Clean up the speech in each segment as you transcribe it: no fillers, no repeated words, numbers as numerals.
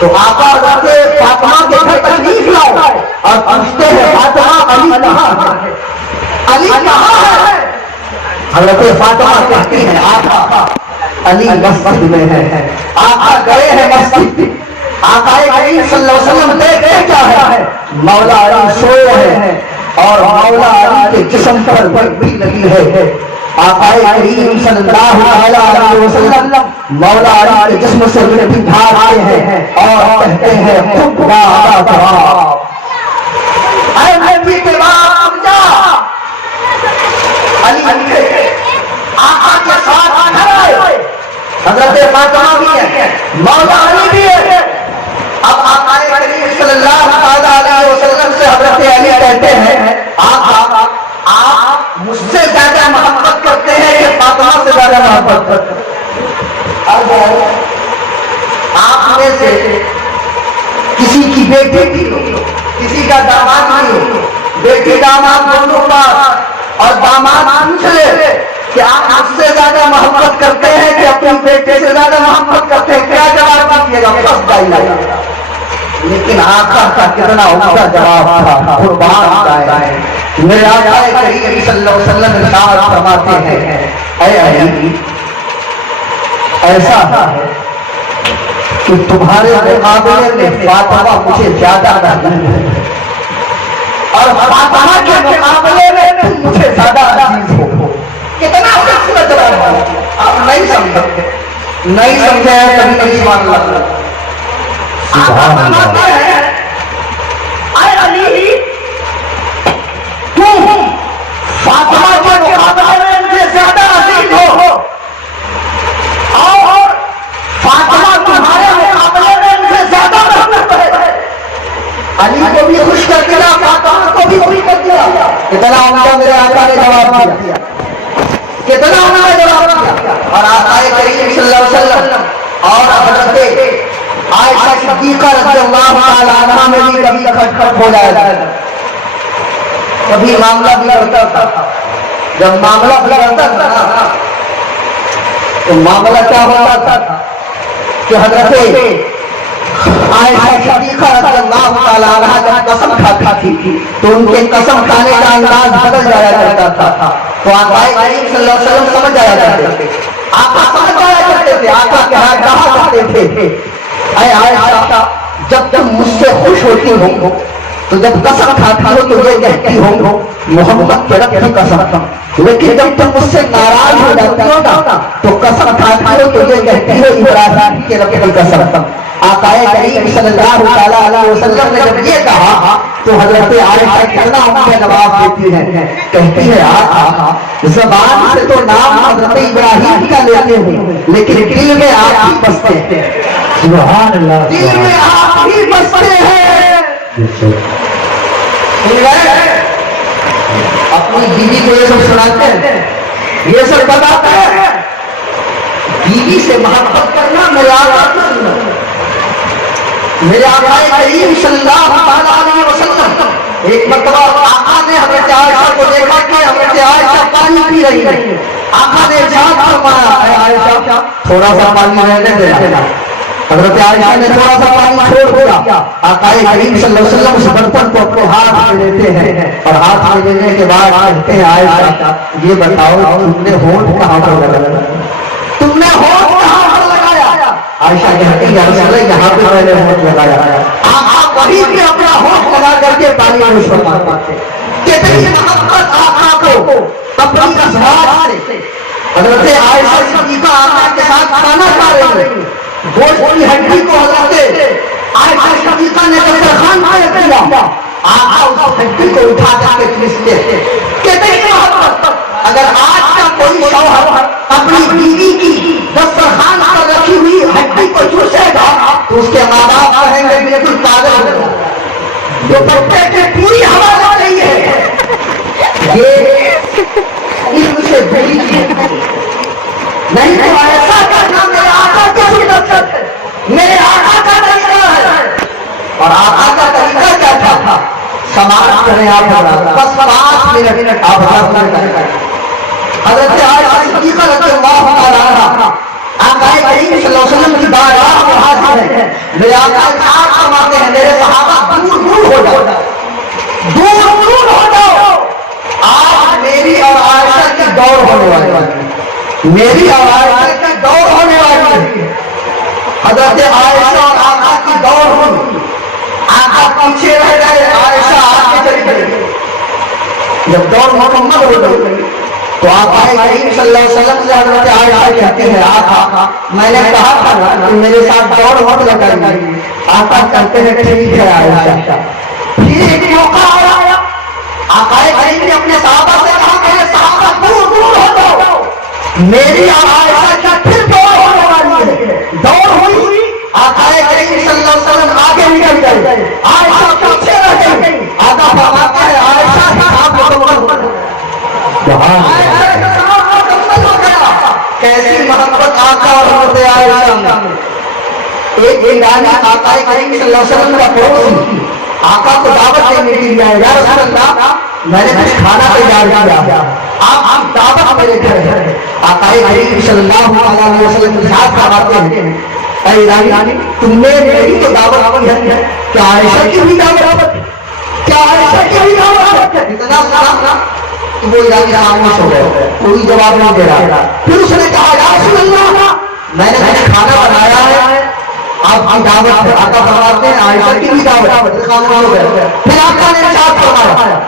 تو آقا حضرت فاطمہ کے گھر تشریف لاؤ اور پوچھتے ہیں فاطمہ علی کہاں ہے؟ علی کہاں ہے؟ حضرت فاطمہ کہتی ہیں آقا علی مسجد میں ہے۔ آقا گئے ہیں مسجد، آقا کریم صلی اللہ علیہ وسلم دیکھتے کیا ہے؟ مولا علی سوئے ہیں اور مولا علی کے جسم پر بھی لگی ہے۔ آقا کریم صلی اللہ علیہ وسلم مولا علی کے جسم سے بھی ڈھارتے ہیں اور کہتے ہیں خود جواب اے نبی کے باپ جا علی آقا کے ساتھ کھڑے، حضرت فاطمہ بھی ہے، مولا علی بھی ہے۔ اب آقا کریم صلی اللہ علیہ وسلم سے حضرت علی کہتے ہیں آقا آپ مجھ سے زیادہ محبت کرتے ہیں کہ فاطمہ سے زیادہ محبت کرتے ہیں؟ اب آپ میں سے کسی کی بیٹی بھی ہو، کسی کا داماد بھی ہو، بیٹی داماد دونوں بات اور داماد پوچھ لے کہ آپ مجھ سے زیادہ محبت کرتے ہیں کہ اپنے بیٹے سے زیادہ محبت کرتے ہیں، کیا جواب دیجیے گا؟ بس جائے گا۔ لیکن آقا کا کتنا عمدہ جواب تھا، قربان جائے۔ میرے آقا کریم صلی اللہ علیہ وسلم ارشاد فرماتے ہیں اے علی ایسا ہے کہ تمہارے مقابلے میں فاطمہ مجھے زیادہ محبوب ہے اور فاطمہ کے مقابلے میں تم مجھے زیادہ عزیز ہو۔ کتنا خوبصورت جواب ہے، آپ نہیں سمجھتے، نہیں سمجھے کبھی نہیں مان لگا۔ آقا فرماتے ہیں اے علی تم فاطمہ کے مقابلے میں مجھے زیادہ عزیز ہو اور فاطمہ تمہارے مقابلے میں مجھے زیادہ محبوب ہے۔ علی کو بھی خوش کر دیا، فاطمہ کو بھی خوش کر دیا۔ کتنا عمدہ میرے آقا نے جواب دیا، کتنا عمدہ جواب دیا۔ اور آقا کریم صلی اللہ علیہ وسلم اور حضرت عائشہ صدیقہ رضی اللہ تعالی عنہا میں بھی کبھی کھٹ کھٹ ہو جاتا ہے، کبھی معاملہ بگڑتا تھا۔ جب معاملہ بگڑتا تھا نا تو معاملہ کیا ہوتا تھا کہ حضرت عائشہ صدیقہ رضی اللہ تعالی عنہا جب قسم کھاتی تھی تو ان کے قسم کھانے کا انداز بدل جایا کرتا تھا، تو آقا کریم صلی اللہ علیہ وسلم سمجھ جایا کرتے تھے، آقا سمجھ جایا کرتے تھے، آقا کہا کرتے تھے اے عائشہ جب تم مجھ سے خوش ہوتی ہو تو جب قسم کھاتی ہو تو یہ کہتی ہو محمد کے رب کی قسم، لیکن جب تم مجھ سے ناراض ہو جاتی ہو نا تو قسم کھاتی ہو تو یہ کہتی ہو ابراہیم کے رب کی قسم۔ آقا کریم صلی اللہ علیہ وسلم نے جب یہ کہا تو حضرت عائشہ کتنا عمدہ جواب دیتی ہے، کہتی ہے آقا زبان سے تو نام حضرت ابراہیم کا لیتے ہیں لیکن دل میں آپ ہی بستے ہیں، سبحان اللہ، دل میں آپ ہی بستے ہیں۔ اپنی بیوی کو یہ سب سناتے ہیں، یہ سب بتاتے ہیں، بیوی سے محبت کرنا میرے آقا میرے آقا کریم صلی اللہ علیہ وسلم ایک مرتبہ آقا نے حضرت عائشہ کو دیکھا کہ حضرت عائشہ پانی پی رہی ہے، آقا نے ارشاد فرمایا اے عائشہ تھوڑا سا پانی رہنے دینا۔ حضرت عائشہ نے تھوڑا سا پانی چھوڑ دیا، آقا کریم صلی اللہ علیہ وسلم اس برتن کو اپنے ہاتھ میں لیتے ہیں اور ہاتھ میں لینے کے بعد کہتے ہیں عائشہ یہ بتاؤ تم نے ہونٹ کہاں پر لگایا، تم نے ہونٹ کہاں پر لگایا؟ عائشہ کہتی ہے یا رسول اللہ یہاں پہ میں نے ہونٹ لگایا۔ آپ وہیں پہ اپنا ہونٹ لگا کر کے پانی نوش فرماتے ہیں۔ کتنی محبت آقا کو اپنی ازواج سے۔ حضرت عائشہ صدیقہ آقا کے ساتھ کھانا کھا رہی ہے، گوشت کی ہڈی کو حضرت عائشہ صدیقہ نے دسترخوان پہ رکھ دیا، آقا اس ہڈی کو اٹھا کر کے پھینکتے ہیں۔ کتنی محبت۔ اگر آج کا کوئی شوہر اپنی بیوی کی دسترخوان پر رکھی ہوئی ہڈی کو چوسے گا تو اس کے ماں باپ کہیں گے بالکل پاگل ہو، دوپٹے سے پوری ہوا لگ رہی ہے، یہ علم سے بڑی نہیں تو ایسا کرنا میرے آقا کی سنت ہے، میرے آقا کا طریقہ ہے۔ اور آقا کا طریقہ کیا تھا؟ سماعت کریں آپ بس 5 منٹ آپ حضرت عائشہ صدیقہ رضی اللہ عنہا آقا کریم صلی اللہ علیہ وسلم کی بارگاہ میں حاضر ہے. میرے آقا ارشاد فرماتے ہیں میرے صحابہ دور دور ہو جاؤ, دور دور ہو جاؤ, آج میری اور عائشہ کی دوڑ ہونے والی ہے, میری اور عائشہ کی دوڑ ہونے والی ہے. حضرت عائشہ اور آقا کی دوڑ ہوئی, آقا پیچھے رہ گئے, عائشہ آگے چلی گئی. جب دوڑ مکمل ہو گئی تو آقا کریم صلی اللہ علیہ وسلم سے حضرت عائشہ کہتے ہیں آقا میں نے کہا تھا کہ میرے ساتھ دوڑ مت لگائی. آقا کہتے ہیں ٹھیک ہے عائشہ. پھر ایک موقع آیا, آقا کریم نے اپنے صحابہ سے کہا کہ صحابہ دور دور ہو جاؤ, میری اور عائشہ کا پھر دوڑ ہونے والی ہے. دوڑ ہوئی, آقا کریم صلی اللہ علیہ وسلم آگے نکل گئے, عائشہ پیچھے رہ گئی. آقا فرماتے ہیں عائشہ کا کام مکمل ہو گیا. کیسی محبت آقا اور حضرت عائشہ میں. ایک گانا آقا کریم صلی اللہ علیہ وسلم کا پڑوسی آقا کو دعوت دینے کے لیے آیا, یا رسول اللہ میں نے کچھ کھانا تیار کیا, آپ دعوت میرے گھر ہے. آقا کریم صلی اللہ علیہ وسلم ارشاد فرماتے ہیں اے رانی تم نے میری تو دعوت کی ہے, کیا عائشہ کی بھی دعوت, کیا عائشہ کی بھی دعوت. اتنا سنا وہ ایرانی خاموش ہو گئے, کوئی جواب نہیں دے رہا. پھر اس نے کہا یا رسول اللہ میں نے کھانا بنایا ہے, آپ کی دعوت. آقا فرماتے ہیں عائشہ کی بھی دعوت. خاموش ہو گئے. پھر آقا نے ارشاد فرمایا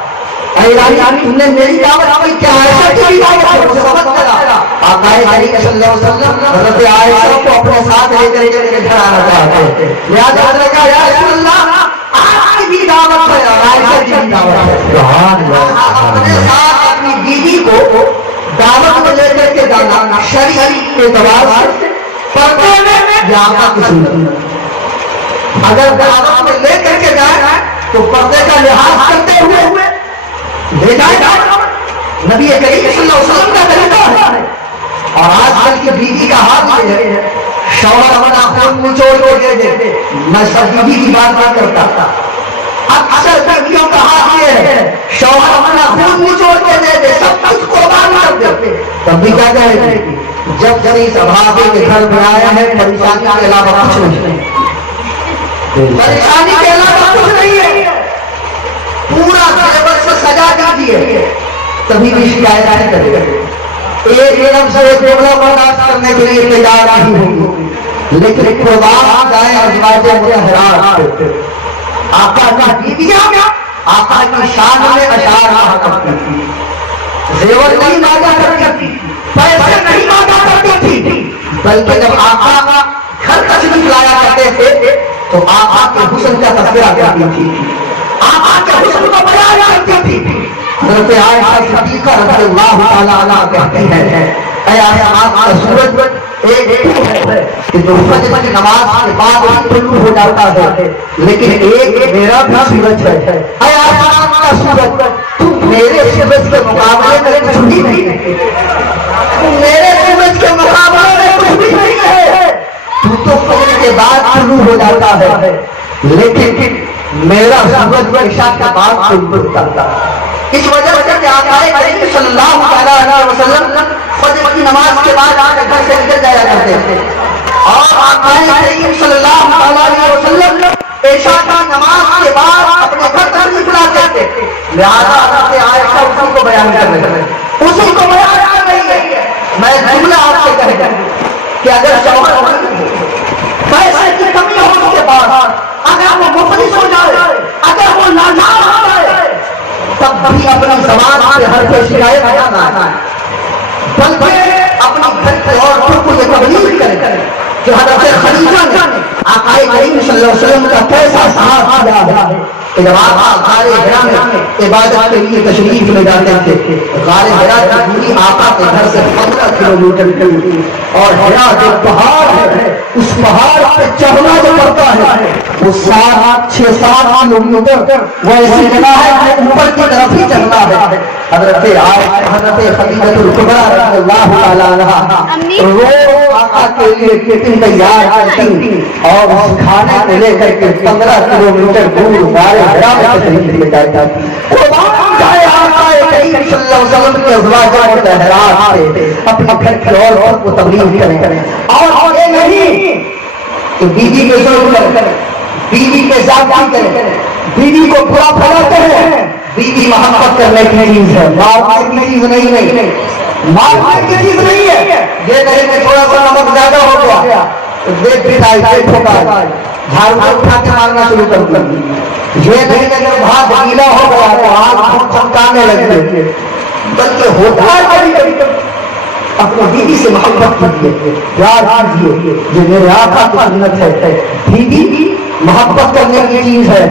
اے رانی تم نے میری دعوت کی, کیا عائشہ کی بھی دعوت. سبق کرا. آقا کریم صلی اللہ علیہ وسلم حضرت عائشہ کو اپنے ساتھ لے کر کے گھر آنا چاہتے ہیں. لہٰذا نے کہا یا رسول اللہ آپ کی بھی دعوت ہے, عائشہ کی بھی دعوت ہے. اپنے ساتھ اپنی بیوی کو دعوت میں لے کر کے جانا شرعی اعتبار سے پردے میں یا آقا کی سنت. اگر دعوت میں لے کر کے جائے تو پردے کا لحاظ کرتے ہوئے لے جائے گا. نبی کریم صلی اللہ علیہ وسلم کا طریقہ ہے. اور آج کل کی بیوی کا حال یہ ہے, شوہر اپنا خون نچوڑ کے دے دے, میں سب بیوی کی بات نہ کرتا. اب اصل بیویوں کا حال یہ ہے, شوہر اپنا خون نچوڑ کے دے دے, سب کچھ قربان کر دے, تب بھی کیا کہے گی جب جب صحابہ کے گھر میں آیا ہے پریشانی کے علاوہ کچھ نہیں, پریشانی کے علاوہ کچھ نہیں ہے, پورا زیور سے سجا دیجیے تبھی بھی شکایت نہیں کرے گا. ایک ایک سے ایک جملہ برداشت کرنے کے لیے تیار نہیں ہوگی, لیکن قربان جائے ازواج مطہرات. آقا کا بیویاں آقا کی شان میں اشعار کہا کرتی تھی, زیور نہیں مانگا کرتی تھی, پیسے نہیں مانگا کرتی تھی, بلکہ جب آقا کا گھر تشریف لایا کرتے تھے تو آقا کے حسن کا تذکرہ کرتی تھی, آقا کے حسن کو بیان کرتی تھی. حضرت عائشہ صدیقہ رضی اللہ تعالی عنہا کہتے ہیں اے آسمان کا سورج ایک ہے کہ جو فجر کی نماز کے بعد طلوع ہو جاتا ہے, لیکن ایک میرا بھی سورج ہے. اے آسمان کا سورج تم میرے سورج کے مقابلے میں کچھ بھی نہیں ہے, تم میرے سورج کے مقابلے میں کچھ بھی نہیں ہے. تو فجر کے بعد طلوع ہو جاتا ہے, لیکن میرا سورج عشاء کے بعد طلوع ہوتا ہے. اس وجہ سے آقا کریم صلی اللہ علیہ وسلم فجر کی نماز کے بعد آ کر گھر سے نکل جایا کرتے تھے, اور آقا کریم صلی اللہ علیہ وسلم عشاء کی نماز کے بعد اپنے گھر تک نکلا کرتے تھے. لہٰذا حضرت عائشہ اسی کو بیان کر رہی ہے, اسی کو بیان کر رہی ہے. میں جملہ آپ سے کہتا ہوں کہ اگر شوہر پیسے کی کمی ہو اس کے بعد, اگر وہ مفلس ہو جائے, اگر وہ ناجائز ہو جائے, تب بھی اپنی زبان سے ہر کوئی شکایت نہ آئے, بلکہ اپنی گھر کے عورتوں کو یہ تبلیغ کرے کہ حضرت خدیجہ نے آقا کریم صلی اللہ علیہ وسلم کا کیسا ساتھ دیا ہے کہ جب آقا غار حرا میں عبادت کے لیے تشریف لے جاتے تھے, غار حرا کی دوری آقا کے گھر سے 15 کلومیٹر کی, اور حرا جو پہاڑ ہے اس پہاڑ پہ چڑھنا جو پڑتا ہے وہ 6-7 کلومیٹر, وہ ایسی جگہ ہے کہ اوپر کی طرف ہی چڑھنا ہے. حضرت خدیجہ الکبریٰ رضی اللہ تعالی عنہا روز آقا کے لیے ٹفن تیار کرتی اور اس کھانے کو لے کر کے 15 کلومیٹر دور غار حرا میں تشریف لے جاتی. قربان جائے آقا کریم صلی اللہ علیہ وسلم کے ازواج مطہرات سے اپنے گھر کی عورتوں کو تبلیغ کریں، اور یہ نہیں کہ بیوی کے ظلم کریں، بیوی کے زیادتی کریں، بیوی کو برا پھیلاتے ہیں۔ بیوی محبت کرنے کی چیز ہے، مارنے کی چیز نہیں، مارنے کی چیز نہیں ہے۔ یہ نہیں کہ تھوڑا سا نمک زیادہ ہو گیا تو دیکھ پٹائی، دیکھ ٹھوکائی، جھاڑو کو اٹھا کے مارنا شروع کر دی۔ یہ نہیں کہ جب ہاتھ گیلا ہو گیا تو ہاتھ چمکانے لگے، بلکہ ہوتا ہے کبھی کبھی اپنی بیوی سے محبت کیجیے، پیار کیجیے، جو میرے آقا کی سنت ہے۔ بیوی محبت کرنے کی چیز ہے۔